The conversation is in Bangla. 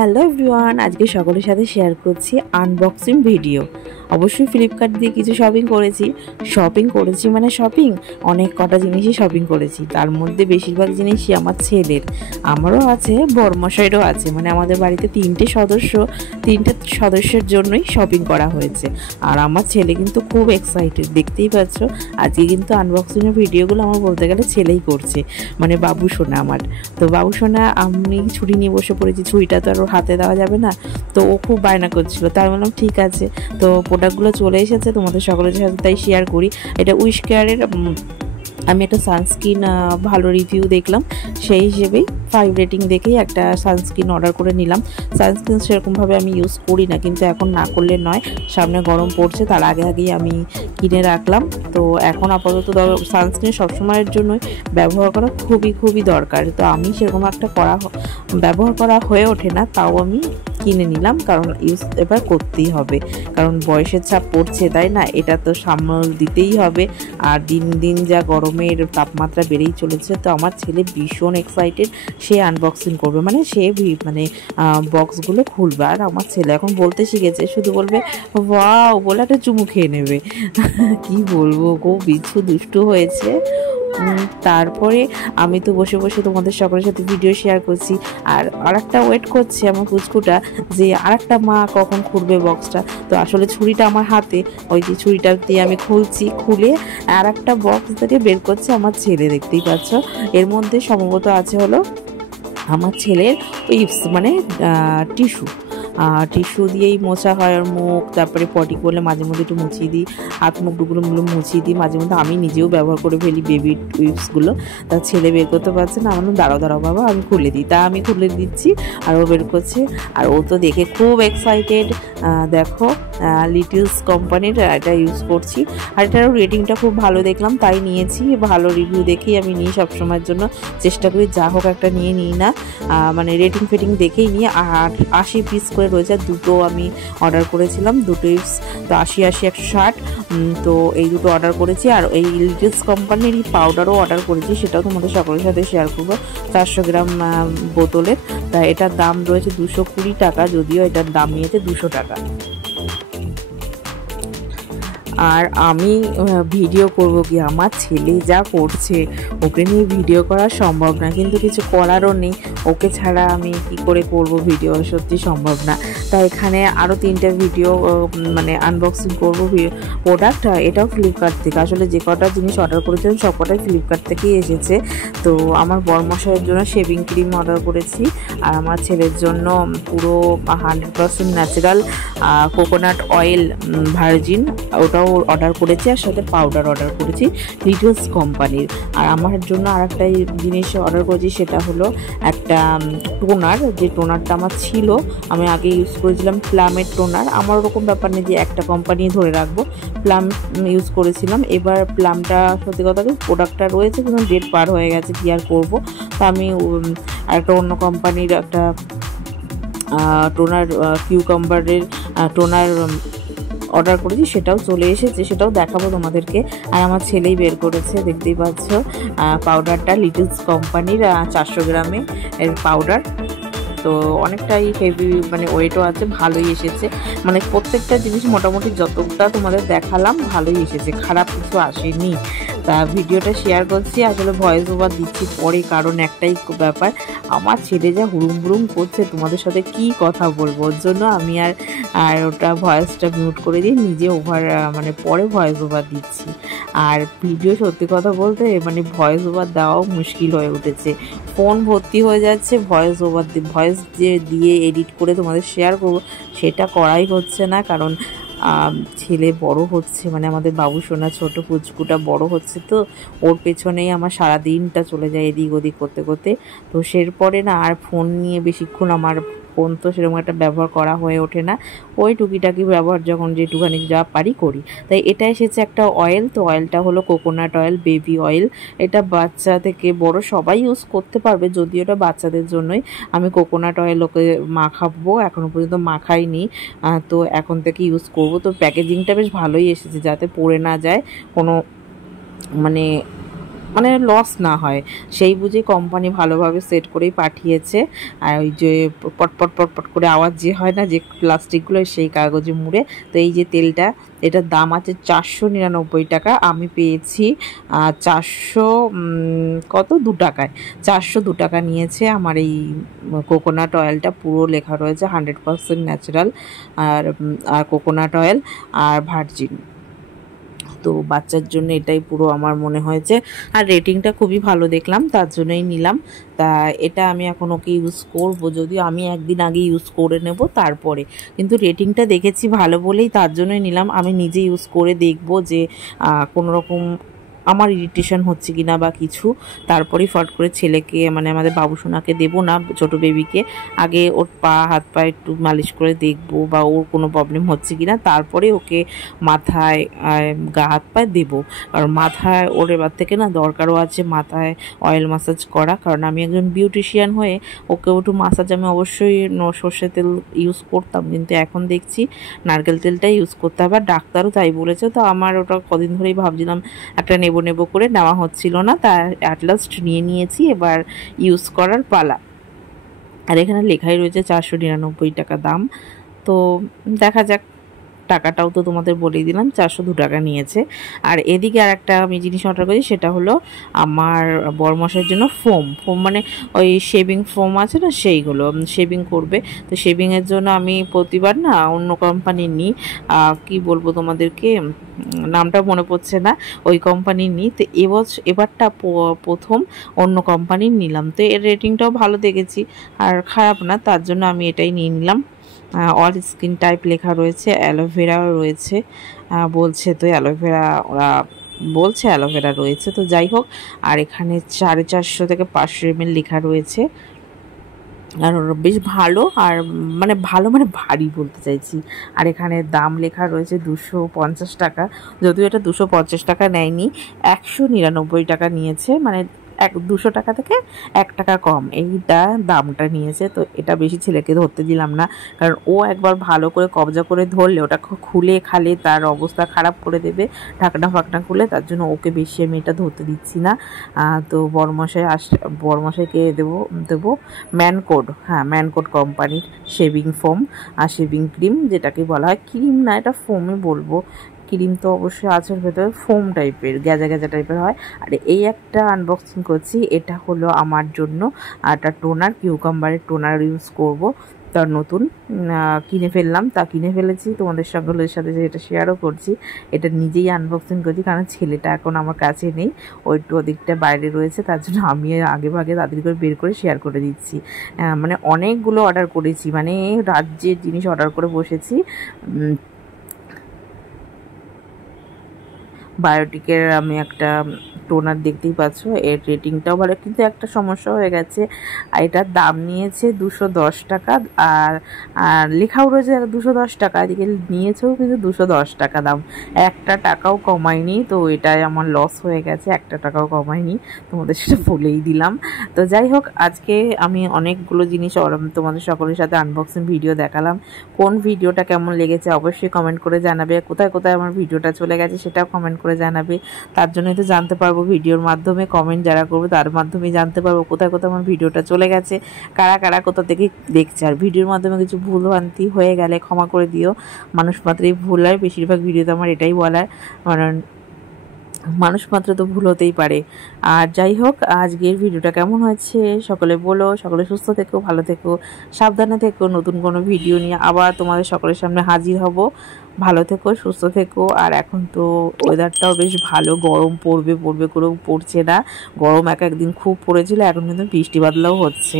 হ্যালো এভরিওয়ান, আজকে সকলের সাথে শেয়ার করছি আনবক্সিং ভিডিও। অবশ্যই ফ্লিপকার্ট দিয়ে কিছু শপিং করেছি মানে অনেক কটা জিনিসই শপিং করেছি। তার মধ্যে বেশিরভাগ জিনিসই আমার ছেলের, আমারও আছে, বড়মশাইরও আছে। মানে আমাদের বাড়িতে তিনটে সদস্যের জন্যই শপিং করা হয়েছে। আর আমার ছেলে কিন্তু খুব এক্সাইটেড, দেখতেই পাচ্ছ। আজকে কিন্তু আনবক্সিংয়ের ভিডিওগুলো আমার বলতে গেলে ছেলেই করছে, মানে বাবু সোনা আমার। তো বাবু সোনা, আমি ছুরি নিয়ে বসে পড়েছি, ছুরিটা তো আর ওর হাতে দেওয়া যাবে না। তো ও খুব বায়না করছিল, তাই বললাম ঠিক আছে। তো প্রোডাক্টগুলো চলে এসেছে, তোমাদের সকলের সাথে তাই শেয়ার করি। এটা উইশ কেয়ারের আমি একটা সানস্ক্রিন ভালো রিভিউ দেখলাম, সেই হিসেবেই 5 রেটিং দেখেই একটা সানস্ক্রিন অর্ডার করে নিলাম। সানস্ক্রিন সেরকমভাবে আমি ইউজ করি না, কিন্তু এখন না করলে নয়, সামনে গরম পড়ছে, তার আগেই আমি কিনে রাখলাম। তো এখন আপাতত সানস্ক্রিন সবসময়ের জন্যই ব্যবহার করা খুবই দরকার। তো আমি সেরকম একটা ব্যবহার করা হয়ে ওঠে না, তাও আমি কিনে নিলাম, কারণ ইউজ এবার করতেই হবে, কারণ বয়সের চাপ পড়ছে, তাই না? এটা তো সামাল দিতেই হবে। আর দিন দিন যা গরমের তাপমাত্রা বেড়েই চলেছে, তো আমার ছেলে ভীষণ এক্সাইটেড, সে আনবক্সিং করবে, মানে সে বক্সগুলো খুলবে। আর আমার ছেলে এখন বলতে শিখেছে, শুধু বলবে ওয়াও বলে একটা চুমু খেয়ে নেবে। কি বলবো, খুব দুষ্টু হয়েছে। তারপরে আমি তো বসে বসে তোমাদের সকলের সাথে ভিডিও শেয়ার করছি, আর একটা ওয়েট করছে আমার পুচকুটা যে আরেকটা মা কখন খুলবে বক্সটা। তো আসলে ছুরিটা আমার হাতে, ওই যে ছুরিটা দিয়ে আমি খুলে আর একটা বক্স থেকে বের করছে আমার ছেলে, দেখতেই পাচ্ছ। এর মধ্যে সম্ভবত আছে হলো আমার ছেলের উইপস, মানে টিস্যু দিয়েই মোছা হয় ওর মুখ, তারপরে পটি করলে মাঝে মধ্যে একটু মুছিয়ে দিই, হাত মুখ ডুগুলো মুছিয়ে দিই, মাঝে মধ্যে আমি নিজেও ব্যবহার করে ফেলি বেবি উইপসগুলো। তার ছেলে বের করতে পারছে না, আমার দাঁড়াও বাবা আমি খুলে দিই, তা আমি খুলে দিচ্ছি আর ও বের করছে। আর ও তো দেখে খুব এক্সাইটেড। দেখো, লিটলস কোম্পানির এটা ইউজ করছি, আর এটারও রেটিংটা খুব ভালো দেখলাম, তাই নিয়েছি। ভালো রিভিউ দেখেই আমি নিই, সবসময়ের জন্য চেষ্টা করি যা হোক একটা নিই না, মানে রেটিং দেখেই নিই। আর 80 পিস করে রয়েছে, দুটো আমি অর্ডার করেছিলাম, দুটো ইউজ, তো 80 160। তো এই দুটো অর্ডার করেছি। আর এই লিটলস কোম্পানির পাউডারও অর্ডার করেছি, সেটাও তোমাদের সকলের সাথে শেয়ার করবো, 400 গ্রাম বোতলের। তা এটার দাম রয়েছে 220 টাকা, যদিও এটার দাম নিয়েছে 200 টাকা। আর আমি ভিডিও করব কি, আমার ছেলে যা করছে ওকে নিয়ে ভিডিও করা সম্ভব না, কিন্তু কিছু করারও নেই, ওকে ছাড়া আমি কি করে করব ভিডিও, সত্যি সম্ভব না। তাই এখানে আরও 3টে ভিডিও মানে আনবক্সিং করবো প্রোডাক্ট। এটাও ফ্লিপকার্ট থেকে, আসলে যে কটা জিনিস অর্ডার করেছিলাম সব কটাই ফ্লিপকার্ট থেকেই এসেছে। তো আমার বড়মশাইয়ের জন্য শেভিং ক্রিম অর্ডার করেছি, আর আমার ছেলের জন্য পুরো 100% ন্যাচারাল কোকোনাট অয়েল ভার্জিন, ওটাও অর্ডার করেছি, আর সাথে পাউডার অর্ডার করেছি লিটলস কোম্পানির। আর আমার জন্য আর একটা জিনিস অর্ডার করেছি, সেটা হলো একটা টোনার, যে টোনারটা আমার ছিল, আমি আগে ইউজ করেছিলাম প্লামের টোনার। আমার ওরকম ব্যাপার নেই যে একটা কোম্পানি ধরে রাখবো, প্লাম ইউজ করেছিলাম। এবার প্লামটা সত্যি কথা কি প্রোডাক্টটা রয়েছে, কিন্তু ডেট পার হয়ে গেছে, কি আর করবো। তা আমি একটা অন্য কোম্পানির একটা টোনার, কিউকাম্বারের টোনার অর্ডার করেছি, সেটাও চলে এসেছে, সেটাও দেখাবো তোমাদেরকে। আর আমার ছেলেই বের করেছে, দেখতেই পাচ্ছ পাউডারটা, লিটলস কোম্পানির 400 গ্রামের পাউডার। তো অনেকটাই হেভি, মানে ওয়েটও আছে, ভালোই এসেছে। মানে প্রত্যেকটা জিনিস মোটামুটি যতটা তোমাদের দেখালাম ভালোই এসেছে, খারাপ কিছু আসেনি। তা ভিডিওটা শেয়ার করছি, আসলে ভয়েস ওভার দিচ্ছি পরে, কারণ একটাই ব্যাপার, আমার ছেলে যা হুড়ুম করছে, তোমাদের সাথে কি কথা বলবো, ওর জন্য আমি আর ওটা ভয়েসটা মিউট করে দিয়ে নিজে মানে পরে ভয়েস ওভার দিচ্ছি। আর ভিডিও সত্যি কথা বলতে মানে ভয়েস ওভার দেওয়াও মুশকিল হয়ে উঠেছে, ফোন ভর্তি হয়ে যাচ্ছে ভয়েস যে দিয়ে এডিট করে তোমাদের শেয়ার করবো, সেটা করাই হচ্ছে না, কারণ ছেলে বড় হচ্ছে, মানে আমাদের বাবু সোনা ছোট পুচকুটা বড় হচ্ছে, তো ওর পেছনেই আমার সারা দিনটা চলে যায় এদিক ওদিক করতে করতে। তো সেরপরে না আর ফোন নিয়ে বেশিক্ষণ, আমার ফোন তো সেরকম একটা ব্যবহার করা হয়ে ওঠে না, ওই টুকিটাকি ব্যবহার যখন যেটুখানি যা পারি করি। তাই এটা এসেছে একটা অয়েল, তো অয়েলটা হলো কোকোনাট অয়েল, বেবি অয়েল। এটা বাচ্চা থেকে বড় সবাই ইউজ করতে পারবে, যদিও এটা বাচ্চাদের জন্যই। আমি কোকোনাট অয়েল ওকে মাখাবো, এখনও পর্যন্ত মাখাইনি, তো এখন থেকে ইউজ করব। তো প্যাকেজিংটা বেশ ভালোই এসেছে, যাতে পড়ে না যায়, কোনো মানে মানে লস না হয় সেই বুঝে কোম্পানি ভালোভাবে সেট করেই পাঠিয়েছে। আর ওই যে পটপট পটপট করে আওয়াজ যে হয় না যে প্লাস্টিকগুলো, সেই কাগজে মুড়ে। তো এই যে তেলটা, এটার দাম আছে 499 টাকা, আমি পেয়েছি 400 কত 2 টাকায়। 402 টাকা নিয়েছে আমার এই কোকোনাট অয়েলটা। পুরো লেখা রয়েছে 100% ন্যাচারাল আর কোকোনাট অয়েল আর ভার্জিন। তো বাচ্চার জন্য এটাই পুরো আমার মনে হয়েছে, আর রেটিংটা খুবই ভালো দেখলাম, তার জন্যই নিলাম। তা এটা আমি এখন ওকে ইউজ করব, যদিও আমি একদিন আগে ইউজ করে নেব তারপরে, কিন্তু রেটিংটা দেখেছি ভালো বলেই তার জন্যই নিলাম। আমি নিজে ইউজ করে দেখব যে কোনো রকম আমার ইরিটেশন হচ্ছে কিনা বা কিছু, তারপরেই ফট করে ছেলেকে মানে আমাদের বাবুসোনাকে দেবো না, ছোটো বেবিকে। আগে ওর পা হাত পা একটু মালিশ করে দেখবো বা ওর কোনো প্রবলেম হচ্ছে কিনা, তারপরে ওকে মাথায় গা হাত পায়ে দেবো। কারণ মাথায় ওর এবার থেকে না দরকারও আছে মাথায় অয়েল মাসাজ করা, কারণ আমি একজন বিউটিশিয়ান হয়ে ওকে একটু মাসাজ আমি অবশ্যই সর্ষের তেল ইউজ করতাম, কিন্তু এখন দেখছি নারকেল তেলটাই ইউজ করতে হবে। আর ডাক্তারও তাই বলেছে। তো আমার ওটা কদিন ধরেই ভাবছিলাম একটা নেব করে নেওয়া হচ্ছিল না, তা অ্যাট লাস্ট নিয়েছি, এবার ইউজ করার পালা। আর এখানে লেখাই রয়েছে 499 টাকা দাম। তো দেখা যাক, টাকাটাও তো তোমাদের বলেই দিলাম, 402 টাকা নিয়েছে। আর এদিকে আর একটা আমি জিনিস অর্ডার করি, সেটা হলো আমার বরমশাইয়ের জন্য ফোম মানে ওই শেভিং ফোম আছে না, সেইগুলো শেভিং করবে। তো শেভিংয়ের জন্য আমি প্রতিবার না অন্য কোম্পানির নিই, কি বলবো তোমাদেরকে, নামটা মনে পড়ছে না, ওই কোম্পানির নিই। তো এবারটা প্রথম অন্য কোম্পানির নিলাম। তো এর রেটিংটাও ভালো দেখেছি আর খারাপ না, তার জন্য আমি এটাই নিয়ে নিলাম। অল স্কিন টাইপ লেখা রয়েছে, অ্যালোভেরাও রয়েছে বলছে। তো অ্যালোভেরা ওরা বলছে অ্যালোভেরা রয়েছে, তো যাই হোক। আর এখানে 450 থেকে 500 ml লেখা রয়েছে। আর বেশ ভালো, আর মানে ভালো মানে ভারী বলতে চাইছি। আর এখানে দাম লেখা রয়েছে 250 টাকা, যদিও এটা 250 টাকা নেয়নি, 199 টাকা নিয়েছে, মানে 200 টাকা থেকে 1 টাকা কম এইটা দামটা নিয়েছে। তো এটা বেশি ছেলেকে ধরতে দিলাম না, কারণ ও একবার ভালো করে কবজা করে ধরলে ওটা খুলে খালে তার অবস্থা খারাপ করে দেবে ঢাকনা ফাকনা খুলে, তার জন্য ওকে বেশি আমি এটা ধরতে দিচ্ছি না। তো বড়মশাইকে দেবো ম্যানকোড, হ্যাঁ ম্যানকোড কোম্পানির শেভিং ফোম আর শেভিং ক্রিম, যেটাকে বলা হয় ক্রিম না, এটা ফোমই বলবো। ক্রিম তো অবশ্যই আছে ভেতরে, ফোম টাইপের গ্যাজা গ্যাজা টাইপের হয়। আর এই একটা আনবক্সিং করছি, এটা হলো আমার জন্য একটা টোনার, কিউকাম্বারের টোনার ইউজ করব। তার নতুন কিনে ফেললাম, তা কিনে ফেলেছি, তোমাদের সঙ্গে সাথে এটা শেয়ারও করছি। এটা নিজেই আনবক্সিং করছি, কারণ ছেলেটা এখন আমার কাছে নেই, ও একটু ওদিকটা বাইরে রয়েছে, তার জন্য আমি আগে ভাগে তাড়াতাড়ি করে বের করে শেয়ার করে দিচ্ছি। মানে অনেকগুলো অর্ডার করেছি, মানে রাজ্যের জিনিস অর্ডার করে বসেছি। বায়োটিকের আমি একটা টোনার দেখতেই পাচ্ছ, এর রেটিংটাও ভালো, কিন্তু একটা সমস্যা হয়ে গেছে, এটার দাম নিয়েছে 210 টাকা, আর লেখাও রয়েছে 210 টাকা, এদিকে নিয়েছেও কিন্তু 210 টাকা দাম, একটা টাকাও কমায়নি। তো এটাই আমার লস হয়ে গেছে, একটা টাকাও কমায়নি, তোমাদের সেটা বলেই দিলাম। তো যাই হোক, আজকে আমি অনেকগুলো জিনিস তোমাদের সকলের সাথে আনবক্সিং ভিডিও দেখালাম। কোন ভিডিওটা কেমন লেগেছে অবশ্যই কমেন্ট করে জানাবে, কোথায় কোথায় আমার ভিডিওটা চলে গেছে সেটাও কমেন্ট করে জানাবে, তার জন্যই তো জানতে পারবো ভিডিওর মাধ্যমে, কমেন্ট যারা করবে তার মাধ্যমে জানতে পারবো কোথায় কোথায় আমার ভিডিওটা চলে গেছে, কারা কারা কোথা থেকে দেখছে। আর ভিডিওর মাধ্যমে কিছু ভুলভ্রান্তি হয়ে গেলে ক্ষমা করে দিও, মানুষ মাত্রই ভুল হয়, বেশিরভাগ ভিডিওতে আমার এটাই বলার, কারণ মানুষ মাত্র তো ভুল হতেই পারে। আর যাই হোক, আজকের ভিডিওটা কেমন হয়েছে সকলে বলো, সকলে সুস্থ থেকো, ভালো থেকো, সাবধানে থেকো, নতুন কোনো ভিডিও নিয়ে আবার তোমাদের সকলের সামনে হাজির হব। ভালো থেকো, সুস্থ থেকো। আর এখন তো ওয়েদারটাও বেশ ভালো, গরম পড়বে করেও পড়ছে না, গরম একদিন খুব পড়েছিল, এখন কিন্তু বৃষ্টি বাদলাও হচ্ছে।